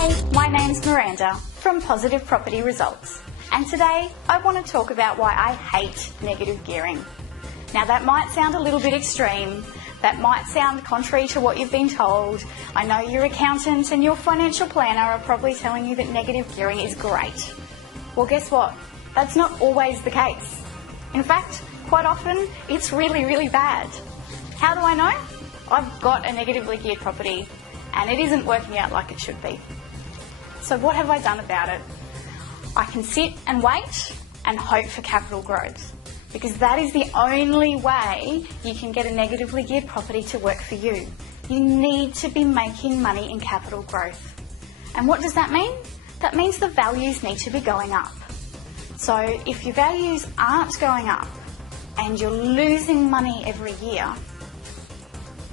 Hi, my name's Miranda from Positive Property Results, and today I want to talk about why I hate negative gearing. Now that might sound a little bit extreme, that might sound contrary to what you've been told. I know your accountant and your financial planner are probably telling you that negative gearing is great. Well, guess what? That's not always the case. In fact, quite often it's really, really bad. How do I know? I've got a negatively geared property and it isn't working out like it should be. So what have I done about it? I can sit and wait and hope for capital growth, because that is the only way you can get a negatively geared property to work for you. You need to be making money in capital growth. And what does that mean? That means the values need to be going up. So if your values aren't going up and you're losing money every year,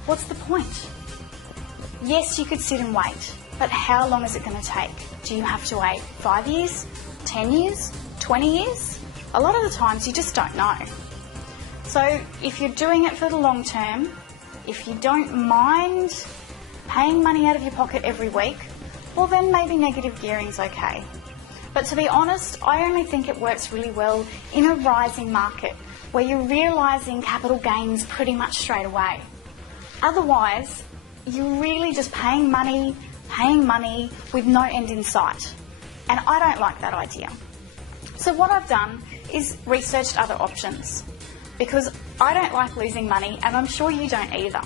what's the point? Yes, you could sit and wait, but how long is it going to take? Do you have to wait 5 years, 10 years, 20 years? A lot of the times you just don't know. So if you're doing it for the long term, if you don't mind paying money out of your pocket every week, well then maybe negative gearing's okay. But to be honest, I only think it works really well in a rising market where you're realising capital gains pretty much straight away. Otherwise, you're really just paying money with no end in sight. And I don't like that idea. So what I've done is researched other options, because I don't like losing money and I'm sure you don't either.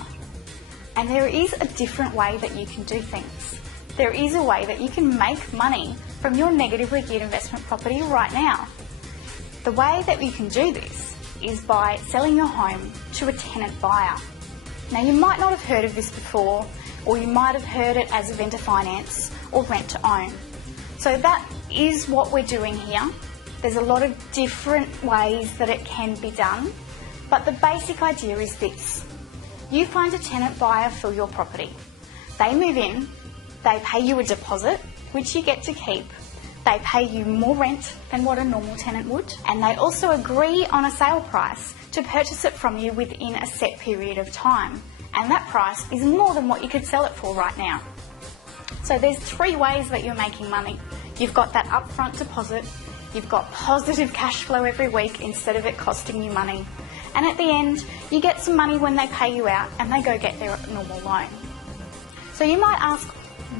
And there is a different way that you can do things. There is a way that you can make money from your negatively geared investment property right now. The way that you can do this is by selling your home to a tenant buyer. Now you might not have heard of this before, or you might have heard it as a vendor finance or rent to own. So that is what we're doing here. There's a lot of different ways that it can be done, but the basic idea is this. You find a tenant buyer for your property. They move in, they pay you a deposit, which you get to keep. They pay you more rent than what a normal tenant would, and they also agree on a sale price to purchase it from you within a set period of time. And that price is more than what you could sell it for right now. So there's 3 ways that you're making money. You've got that upfront deposit, you've got positive cash flow every week instead of it costing you money, and at the end you get some money when they pay you out and they go get their normal loan. So you might ask,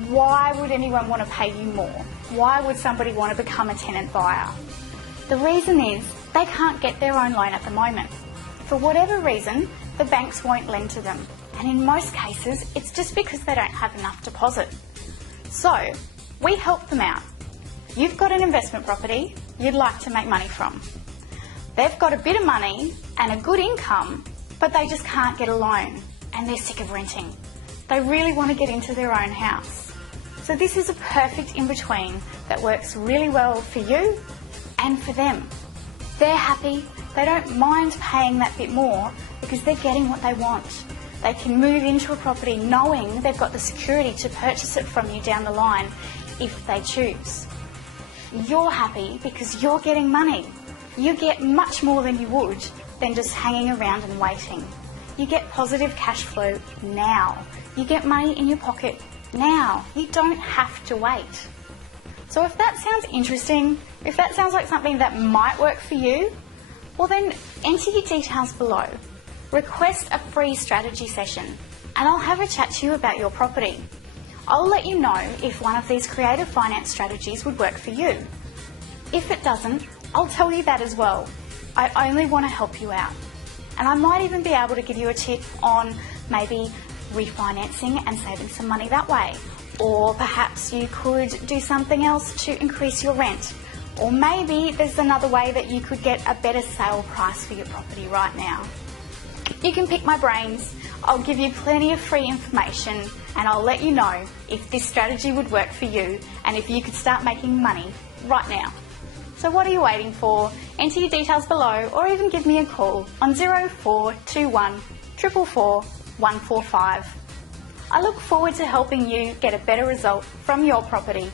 why would anyone want to pay you more? Why would somebody want to become a tenant buyer? The reason is they can't get their own loan at the moment. For whatever reason, the banks won't lend to them, and in most cases it's just because they don't have enough deposit. So we help them out. You've got an investment property you'd like to make money from. They've got a bit of money and a good income, but they just can't get a loan and they're sick of renting. They really want to get into their own house. So this is a perfect in-between that works really well for you and for them. They're happy, they don't mind paying that bit more because they're getting what they want. They can move into a property knowing they've got the security to purchase it from you down the line if they choose. You're happy because you're getting money. You get much more than you would than just hanging around and waiting. You get positive cash flow now. You get money in your pocket now. You don't have to wait. So if that sounds interesting, if that sounds like something that might work for you, well then enter your details below. Request a free strategy session and I'll have a chat to you about your property. I'll let you know if one of these creative finance strategies would work for you. If it doesn't, I'll tell you that as well. I only want to help you out. And I might even be able to give you a tip on maybe refinancing and saving some money that way. Or perhaps you could do something else to increase your rent. Or maybe there's another way that you could get a better sale price for your property right now. You can pick my brains. I'll give you plenty of free information and I'll let you know if this strategy would work for you and if you could start making money right now. So what are you waiting for? Enter your details below or even give me a call on 0421 444 145. I look forward to helping you get a better result from your property.